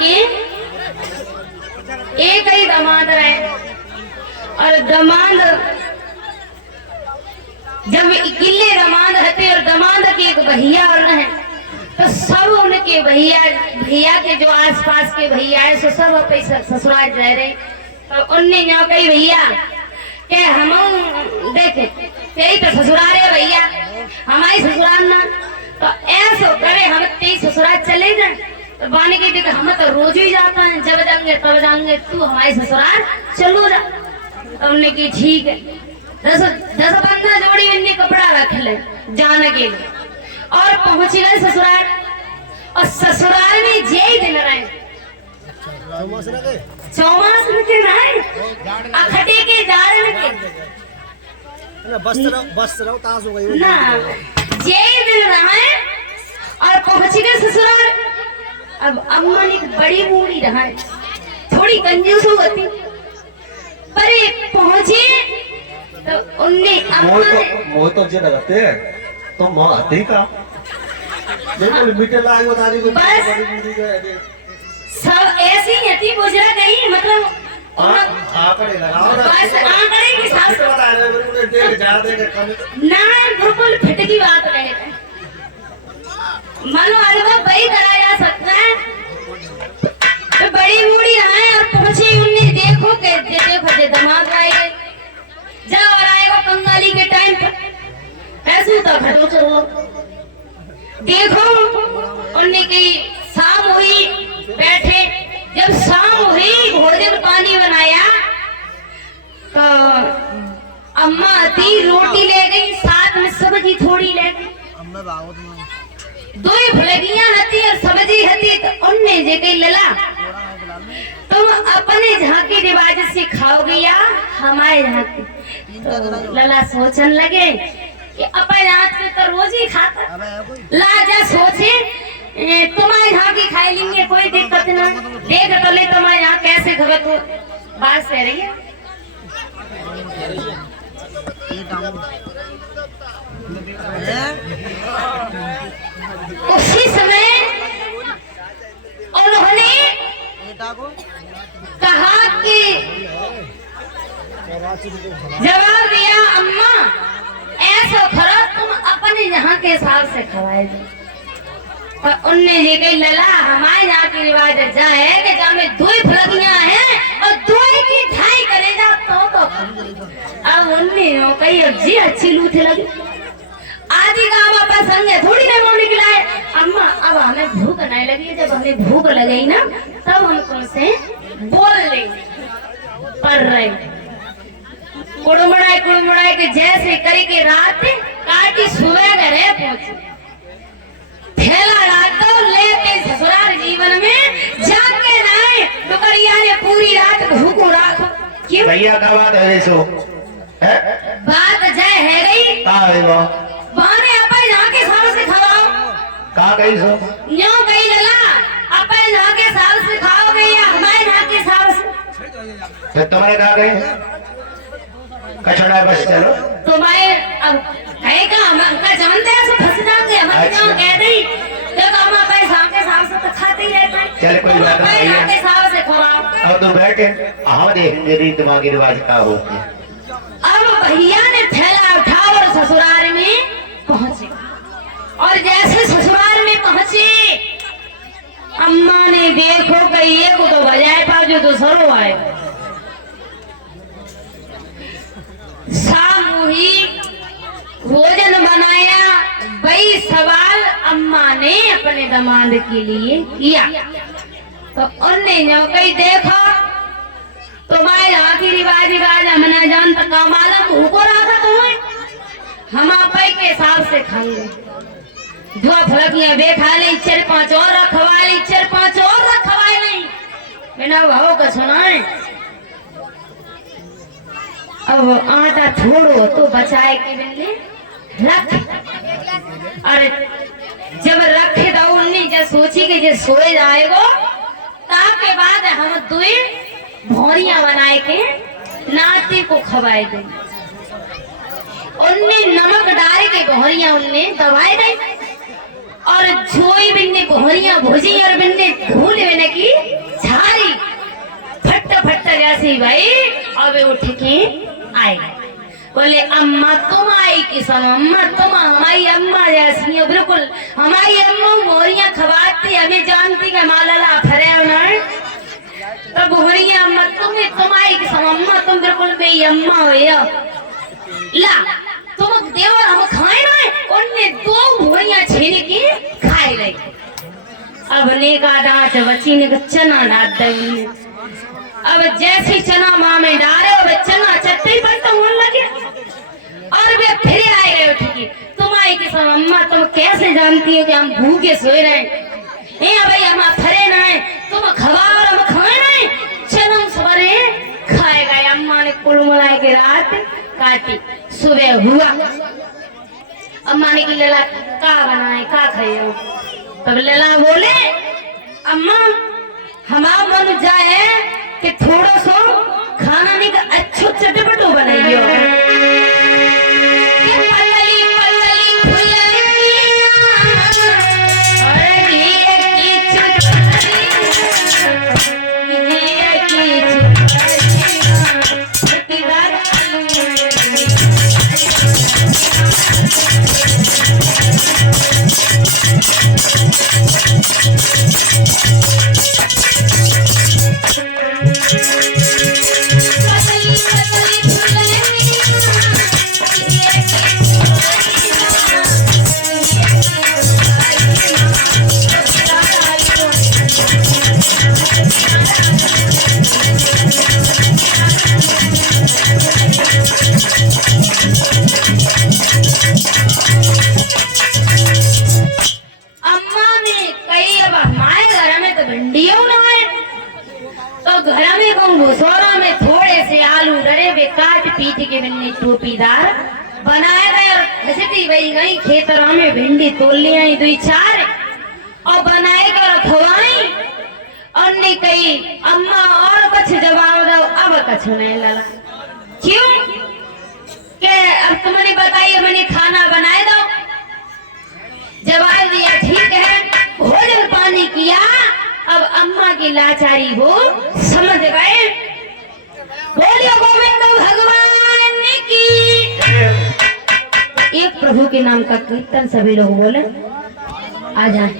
के एक ही दामाद रहे और दामाद जब इकल्ले दामाद रहते और दामाद के एक भैया और है तो सब उनके भैया के जो आसपास के भैया है सो सब पैसा ससुराल रह रहे तो उनने यहाँ कई भैया के हम देखे यही तो ससुराल है भैया हमारी ससुराल ना तो ऐसा करे हम तेज ससुराल चले जाए तो बाने के देख हम तो रोज ही जाता है जब जाएंगे तब जाएंगे तू हमारे ससुराल चलो जा तो उन्होंने की ठीक है 10-15 जोड़ी इनने कपड़ा रख ले जाने के लिए और पहुंच गए ससुराल और ससुराल में जे दिन रहे चौमास के रहे अखटे के जाड़ के बस रहो तास हो गई ना जे दिन रहे और पहुंच गए ससुराल अब अम्मा ने बड़ी बूढ़ी रहा थोड़ी कंजूस होती पर पहुंचे तो उनने मोह तो जे लगते तो मां आती का बिल्कुल मीठे लागे तारी को सब ऐसी ही थी गुजरा गई मतलब आंकड़े लगाओ ना बस आंकड़े के हिसाब से बता रहे बिल्कुल देख जा दे ना बिल्कुल फिट की बात कहे मानो अनुभव वही करा जा सकता है तो बड़ी बूढ़ी आए और पहुंची उन्हें देखो के देखो जे दामाद आए जाओ और आएगा कंगाली के टाइम पर ऐसे तो घटो चलो देखो उन्हें की शाम हुई बैठे जब शाम हुई भोजन पानी बनाया तो अम्मा आती रोटी ले गई साथ में सब्जी थोड़ी ले गई दो फलगियां हती और सब्जी हती तो उनने जे कही लला तुम अपने झांकी रिवाज से खाओगे या हमारे झांकी तो लला सोचने लगे कि अपन हाथ में तो रोज ही खाता लाजा सोचे तुम्हारे झांकी खाई लेंगे कोई दिक्कत ना देख तो ले तुम्हारे यहाँ कैसे खबर तो बात से रही है उसी समय उन्होंने कहा कि जवाब दिया अम्मा ऐसा करो तुम अपने यहाँ के हिसाब से खवाए दो और उनने ये कही लला हमारे यहाँ की रिवाज ऐसा है कि जहाँ में 2 फलगियां हैं और 2 की ढाई करे जा तो अब उनने कही जी अच्छी लूथे लगी आदि काम अपन संगे थोड़ी देर में निकला है अम्मा अब हमें भूख नहीं लगी जब हमें भूख लगेगी ना तब हम तुमसे बोल लेंगे पर रहे कुड़मुड़ाए के जैसे करके रात काटी सुबह घरे पहुंचे थैला रात लेते ससुराल जीवन में जाके नाए टुकड़िया ने पूरी रात भूखो राखो क्यों भैया का बात है सो बात जय है गई का है वो बाने अपन यहाँ के साल से खवाओ का कही सो न्यों कही लला अपन यहाँ के साल से खाओगे या हमारे यहाँ के साल से तो तुम्हारे का कही कचड़ा बस चलो तुम्हारे अब कहे का हम अंका जानते हैं सब फंस जाएंगे हम क्यों कह दी देखो हम अपन यहाँ के साल से तो खाते ही रहते हैं चल कोई बात नहीं यहाँ के साल से खवाओ अब तो बैठे हम देखेंगे रीत दिमागी रिवाज का होती है अब भैया ने थैला उठा और ससुराल में पहुंचे और जैसे ससुराल में पहुंचे अम्मा ने देखो कि ये को तो बजाय पा जो तो सरो आए शाम हुई भोजन बनाया वही सवाल अम्मा ने अपने दामाद के लिए किया तो उनने जो कही देखो तुम्हारे यहाँ की रिवाज हमने जान तक मालूम भूखो रहा था तुम्हें हम आप के हिसाब से खाएंगे 2 फलकियां बे खा ली 4-5 और रखवा ली 4-5 और रखवा नहीं बिना भाव का सुनाए अब आटा छोड़ो तो बचाए के बदले रख अरे जब रखे तो उन्हें जब सोची कि जब सोए जाएगो ताके बाद हम 2 भौरियां बनाए के नाते को खवाए गई उनने नमक डाल के भौरियां उनने दबाए गई और जोई बिन्ने भौरियां भुजी और बिन्ने धूल बिन्ने की गई भाई अब उठ के आए बोले अम्मा तुम आई किसम अम्मा तुम हमारी अम्मा जैसी हो बिल्कुल हमारी अम्मा मोरियां खवाती हमें जानती का माला फरे उन्हें तब मोरियां अम्मा तुम आई किसम अम्मा तुम बिल्कुल मेरी अम्मा हो ला तुम देवर हम खाए ना उनने 2 मोरियां छीन के खाए लगी अब ने का डांट बची ने चना डाल दी अब जैसी चना माँ में डाले अब चना चट्टी पर तो होने लगे और वे फिर आए गए उठ के तुम आई कि अम्मा तुम कैसे जानती हो कि हम भूखे सोए रहे भाई हम फरे ना है तुम खवा और हम खाए ना चना सवेरे खाए गए अम्मा ने कुल मिलाए के रात काटी सुबह हुआ अम्मा ने की लला का बनाए का खाए हो तब लला बोले अम्मा हमारा मन जाए कि थोड़ा सो खाना नहीं का अच्छो चटपटो बनाइयो पल्लली पल्लली फुलनिया और घिया की चटपटीदार टोपीदार बनाए गए और घसती वही गई खेतरों में भिंडी तोल ली आई 2-4 और बनाए गए और खवाई और ने कही अम्मा और कुछ जवाब दो अब कुछ नहीं लला क्यों के अब तुमने बताइए मैंने खाना बनाए दो जवाब दिया ठीक है भोजन पानी किया अब अम्मा की लाचारी वो समझ गए बोलिए गोविंद भगवान की एक प्रभु के नाम का कीर्तन सभी लोग बोले आ जाए